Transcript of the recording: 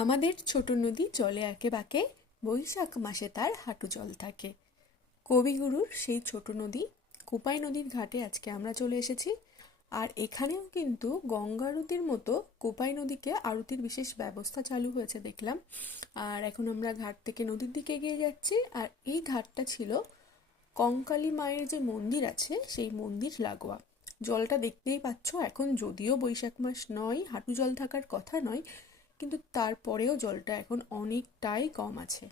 আমাদের ছোট নদী জলে আঁকে বাঁকে, বৈশাখ মাসে তার হাঁটু জল থাকে। কবিগুরুর সেই ছোট নদী কোপাই নদীর ঘাটে আজকে আমরা চলে এসেছি। আর এখানেও কিন্তু গঙ্গা আরতির মতো কোপাই নদীকে আরতির বিশেষ ব্যবস্থা চালু হয়েছে দেখলাম। আর এখন আমরা ঘাট থেকে নদীর দিকে এগিয়ে যাচ্ছি। আর এই ঘাটটা ছিল কঙ্কালী মায়ের যে মন্দির আছে সেই মন্দির লাগোয়া। জলটা দেখতেই পাচ্ছ, এখন যদিও বৈশাখ মাস নয়, হাঁটু জল থাকার কথা নয়, কিন্তু তারপরেও জলটা এখন অনেকটাই কম আছে।